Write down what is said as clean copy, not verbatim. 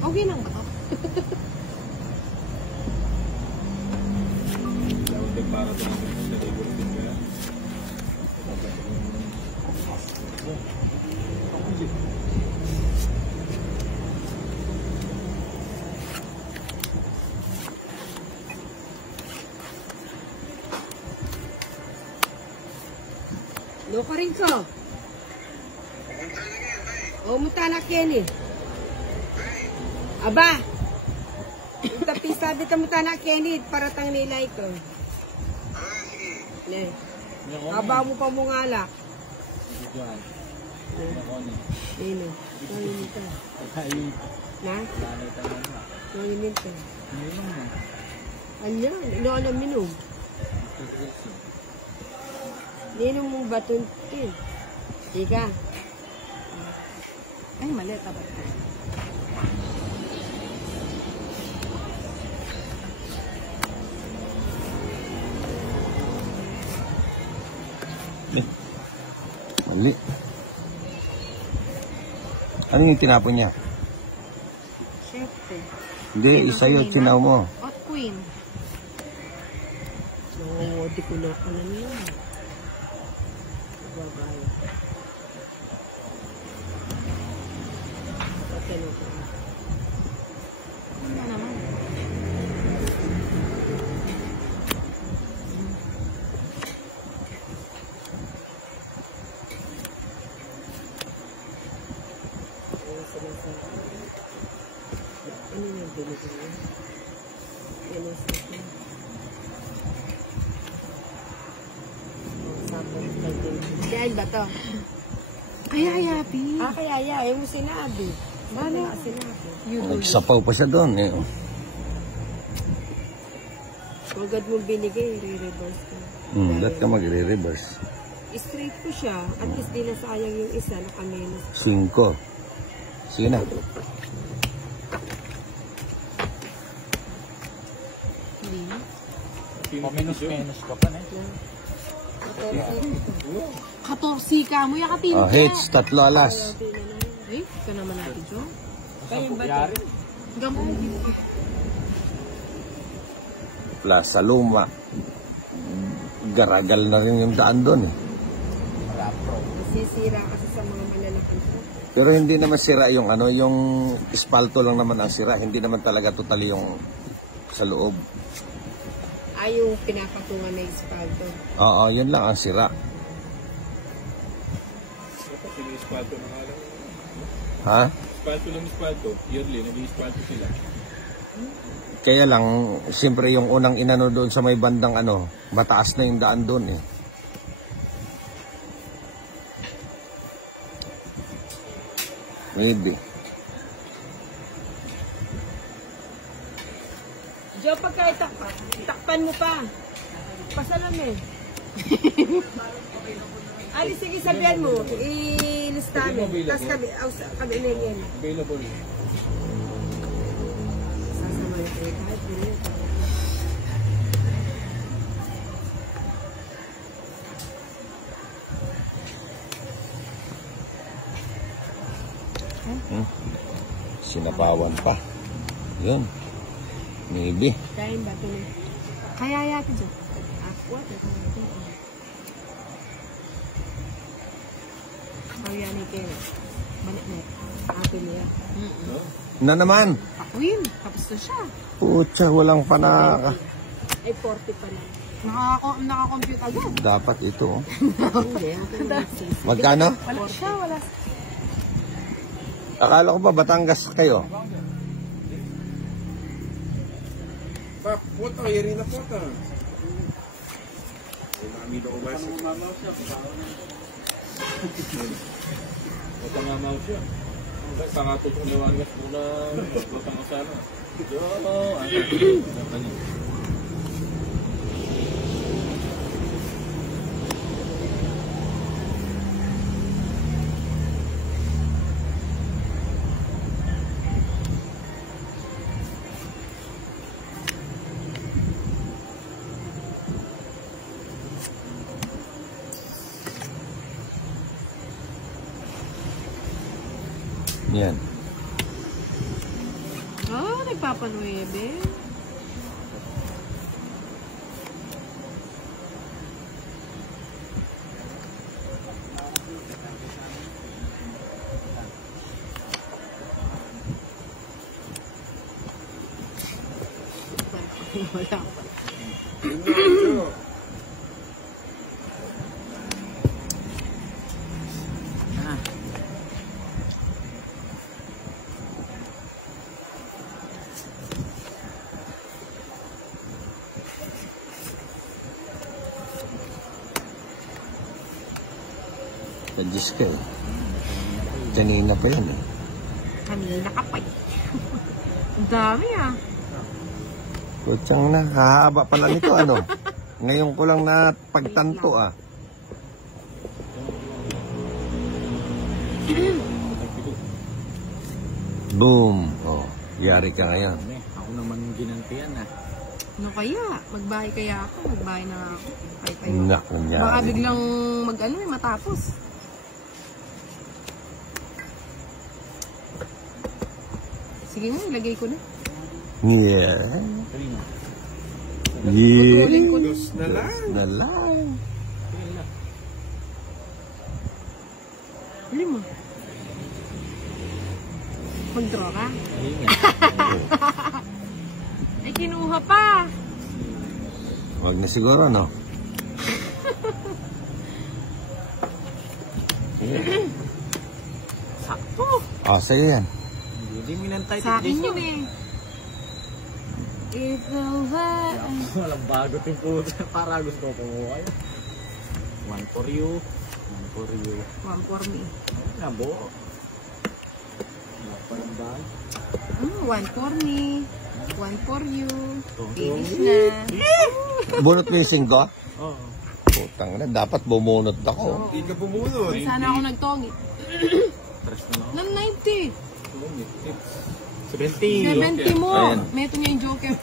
Okay lang ba? Loko rin ko. Umunta na Kenny. Aba. Tapisa dito umunta na Kenny. Paratang nilay ko. Ne. Aba mo pa mong alak. Ino. Nanginit ka. Na? Nanginit ka. Anya? Ino na minom? Ninom mong batuntin. Ika. Ay, mali. Tapat ka. Mali. Ano yung tinapon niya? Siyempre. Hindi, isa yun, sinaw mo. Hot queen. Oo, di ko na ka na niya. Babaya. Okay, no. Wala naman. Ano yung binigay niya? Ano yung sakin? Diyan ba to? Kaya yati. Kaya yung sinabi. Bale nga sinabi. Nagsapaw pa siya doon. Eh. Kung agad mo binigay, re-reverse ka. Ba't ka magre-reverse? Straight ko siya. At least di na sayang yung isa na kamenos. 5. Sige na. Minus ka pa na. 14 ka mo, yakatin ka. Hits, 3 alas. Eh, ito naman natin, Jo. Kaya ba ito? Gamo. Plaza Luma. Garagal na rin yung daan doon eh. Sisira kasi sa mga malalaking truck. Pero hindi naman sira yung ano, yung espalto lang naman ang sira. Hindi naman talaga totally yung sa loob. Yung pinapatungan na espalto. Oo, yun lang ang sira. Espalto na nga lang. Ha? Espalto lang espalto. Yearly, nag-espalto sila. Kaya lang, siyempre yung unang inano doon sa may bandang ano, mataas na yung daan doon eh. Maybe. Jo, pagka takpan mo pa. Pasalam eh. Ali, sige, sabihan mo. I-lista mo. Tapos kabilingin. Available. Sasama na kayo kahit bilhin. Sinapawan pa. Yun. Maybe. Kain ba ito na? Kaya yati, Jo. What? Kaya ni Kera. Balik na. Apin niya. Na naman. Win, tapos na siya. Putya, walang panaka. Ay, 40 pa lang. Naka-compute agad. Dapat ito. Oh. Hindi. Magkano? Wala siya, wala. Akala ko ba Batangas kayo? Pak, puta, yari na puta. Mami daw ba siya? Puta mamaw siya. Pangatod ko nawagas muna. Batang asana. Yan. Oh, nagpapanuebe. Wala pa. Diyos ka eh. Kanina pa yan eh. Kanina ka pa. Ang dami ah. Kutsang na, hahaba pala nito ano. Ngayon ko lang na pagtanto ah. Boom! Oh, yari ka ngayon. Ako naman ginantiyan ah. Ano kaya? Magbahay kaya ako? Magbahay na ako. Ay, Nak, nangyari. baka biglang mag-ano eh, matapos. Sige nga, ilagay ko na. Yeah. Kanina. Yeah. Putulin ko na. Na lang. Huli mo. Mag-draw ka? Kanina. Ay, kinuha pa. Wag na siguro, no? Sakto. Ah, sa'yo yan. Hindi mo inantay. Sa akin yun eh. It's over. Walang bago yung puto. Para gusto ko kumuha yun. One for you. One for you. One for me. Nabo. Walang bag. One for me. One for you. Finish na. Bunot mo yung 5? Oo. Putang na, dapat bumunot ako. Hindi ka bumunod. Sana ako nagtongi. Tres na lang. Ng 90. 70. 70 mo. Ayan. Meto niya yung joker.